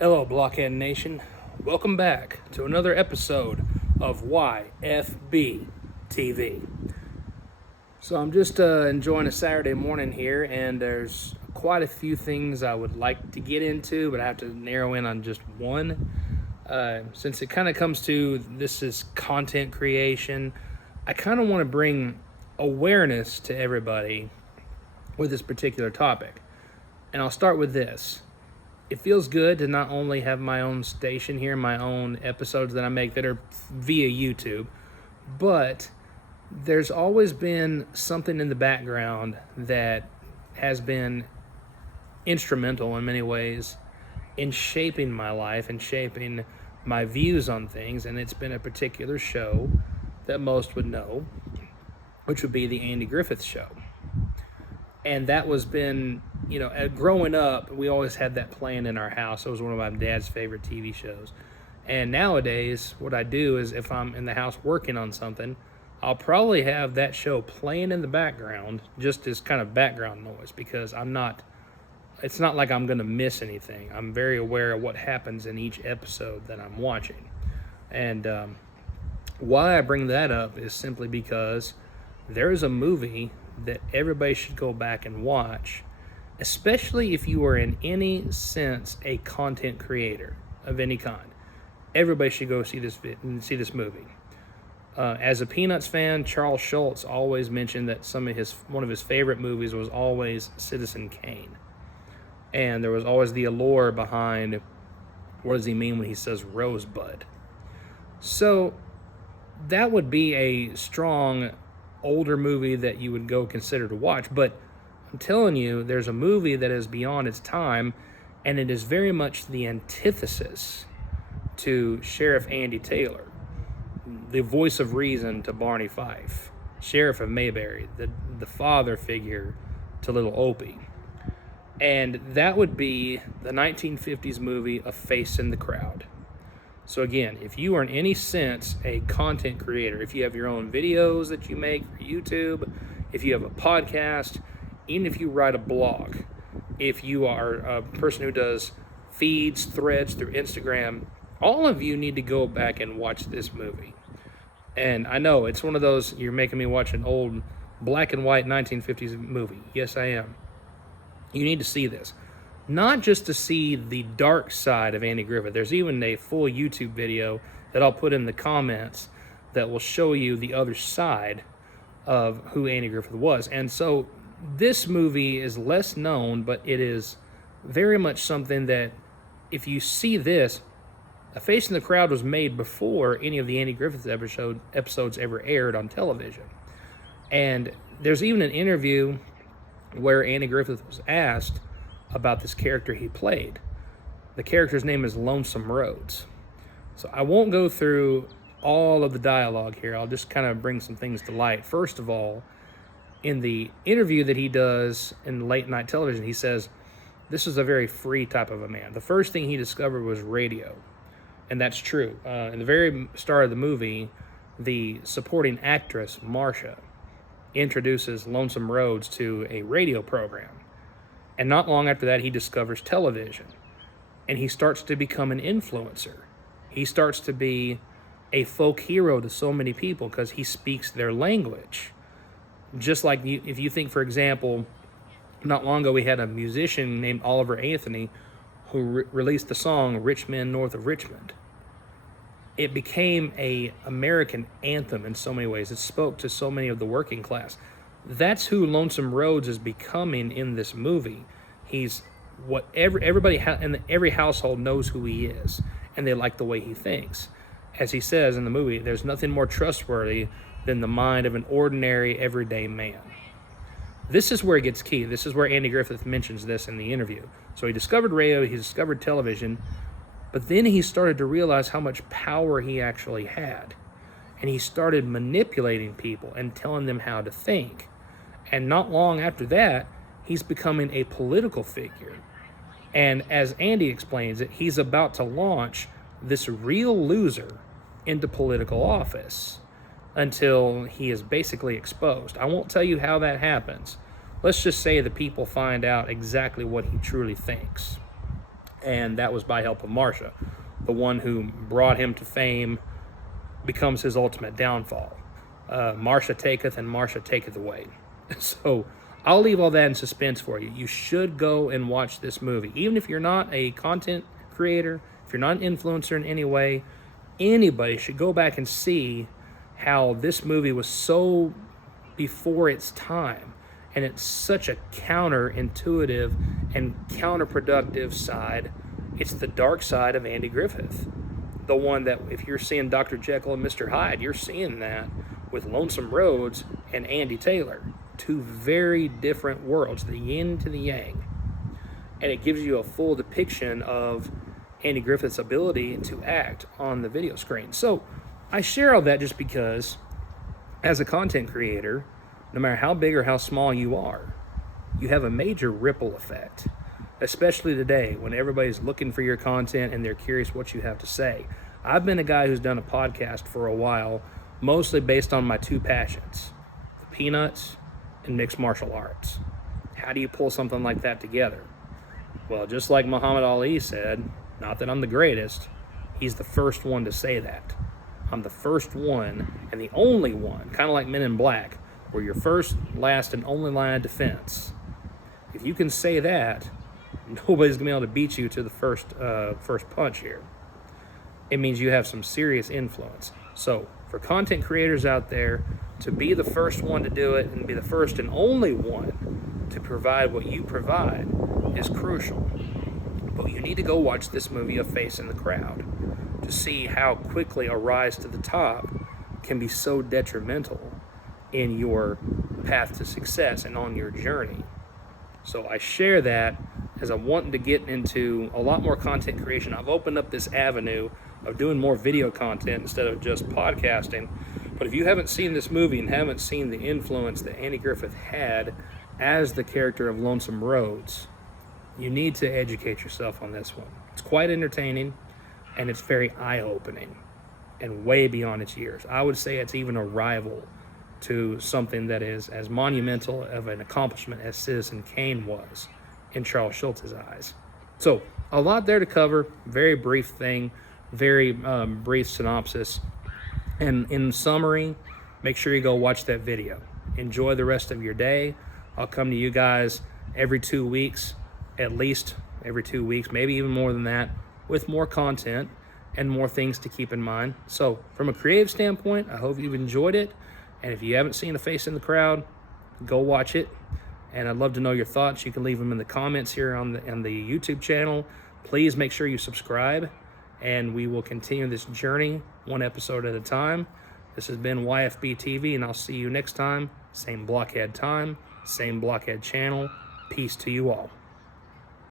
Hello, Blockhead Nation. Welcome back to another episode of YFB TV. So I'm just enjoying a Saturday morning here, and there's quite a few things I would like to get into, but I have to narrow in on just one. Since it kind of comes to this is content creation, I kind of want to bring awareness to everybody with this particular topic. And I'll start with this. It feels good to not only have my own station here, my own episodes that I make that are via YouTube, but there's always been something in the background that has been instrumental in many ways in shaping my life and shaping my views on things, and it's been a particular show that most would know, which would be the Andy Griffith Show. And that was been, growing up, we always had that playing in our house. It was one of my dad's favorite TV shows. And nowadays, what I do is if I'm in the house working on something, I'll probably have that show playing in the background just as kind of background noise, because it's not like I'm going to miss anything. I'm very aware of what happens in each episode that I'm watching. And why I bring that up is simply because there is a movie that everybody should go back and watch, especially if you are in any sense a content creator of any kind. Everybody should go see this movie. As a Peanuts fan, Charles Schultz always mentioned that one of his favorite movies was always Citizen Kane, and there was always the allure behind what does he mean when he says Rosebud. So that would be a strong older movie that you would go consider to watch. But I'm telling you, there's a movie that is beyond its time, and it is very much the antithesis to Sheriff Andy Taylor, the voice of reason to Barney Fife, Sheriff of Mayberry, the father figure to little Opie. And that would be the 1950s movie A Face in the Crowd. So again, if you are in any sense a content creator, if you have your own videos that you make for YouTube, if you have a podcast, even if you write a blog, if you are a person who does feeds, threads through Instagram, all of you need to go back and watch this movie. And I know it's one of those, you're making me watch an old black and white 1950s movie. Yes, I am. You need to see this. Not just to see the dark side of Andy Griffith. There's even a full YouTube video that I'll put in the comments that will show you the other side of who Andy Griffith was. And so this movie is less known, but it is very much something that if you see this, A Face in the Crowd was made before any of the Andy Griffith episodes ever aired on television. And there's even an interview where Andy Griffith was asked about this character he played. The character's name is Lonesome Rhodes. So I won't go through all of the dialogue here. I'll just kind of bring some things to light. First of all, in the interview that he does in late night television, he says, this is a very free type of a man. The first thing he discovered was radio. And that's true. In the very start of the movie, the supporting actress, Marcia, introduces Lonesome Rhodes to a radio program. And not long after that, he discovers television. And he starts to become an influencer. He starts to be a folk hero to so many people because he speaks their language. Just like if you think, for example, not long ago we had a musician named Oliver Anthony who released the song Rich Men North of Richmond. It became an American anthem in so many ways. It spoke to so many of the working class. That's who Lonesome Rhodes is becoming in this movie. He's what everybody in every household knows who he is, and they like the way he thinks. As he says in the movie, there's nothing more trustworthy than the mind of an ordinary, everyday man. This is where it gets key. This is where Andy Griffith mentions this in the interview. So he discovered radio, he discovered television, but then he started to realize how much power he actually had. And he started manipulating people and telling them how to think. And not long after that, he's becoming a political figure. And as Andy explains it, he's about to launch this real loser into political office until he is basically exposed. I won't tell you how that happens. Let's just say the people find out exactly what he truly thinks. And that was by help of Marsha. The one who brought him to fame becomes his ultimate downfall. Marsha taketh and Marsha taketh away. So I'll leave all that in suspense for you. You should go and watch this movie. Even if you're not a content creator, if you're not an influencer in any way, anybody should go back and see how this movie was so before its time. And it's such a counterintuitive and counterproductive side. It's the dark side of Andy Griffith. The one that, if you're seeing Dr. Jekyll and Mr. Hyde, you're seeing that with Lonesome Rhodes and Andy Taylor. Two very different worlds, the yin to the yang. And it gives you a full depiction of Andy Griffith's ability to act on the video screen. So I share all that just because, as a content creator, no matter how big or how small you are, you have a major ripple effect, especially today when everybody's looking for your content and they're curious what you have to say. I've been a guy who's done a podcast for a while, mostly based on my two passions, the peanuts and mixed martial arts. How do you pull something like that together? Well, just like Muhammad Ali said, not that I'm the greatest, he's the first one to say that. I'm the first one and the only one, kind of like Men in Black, where your first, last, and only line of defense. If you can say that, nobody's gonna be able to beat you to the first punch here. It means you have some serious influence. So for content creators out there, to be the first one to do it and be the first and only one to provide what you provide is crucial. But you need to go watch this movie, A Face in the Crowd, to see how quickly a rise to the top can be so detrimental in your path to success and on your journey. So I share that as I'm wanting to get into a lot more content creation. I've opened up this avenue of doing more video content instead of just podcasting. But if you haven't seen this movie and haven't seen the influence that Andy Griffith had as the character of Lonesome Rhodes, you need to educate yourself on this one. It's quite entertaining and it's very eye-opening and way beyond its years. I would say it's even a rival to something that is as monumental of an accomplishment as Citizen Kane was in Charles Schultz's eyes. So a lot there to cover, very brief thing, very brief synopsis. And in summary, make sure you go watch that video. Enjoy the rest of your day. I'll come to you guys every 2 weeks, at least every 2 weeks, maybe even more than that, with more content and more things to keep in mind. So from a creative standpoint, I hope you've enjoyed it. And if you haven't seen A Face in the Crowd, go watch it. And I'd love to know your thoughts. You can leave them in the comments here on the YouTube channel. Please make sure you subscribe, and we will continue this journey one episode at a time. This has been YFB TV, and I'll see you next time. Same blockhead time, same blockhead channel. Peace to you all.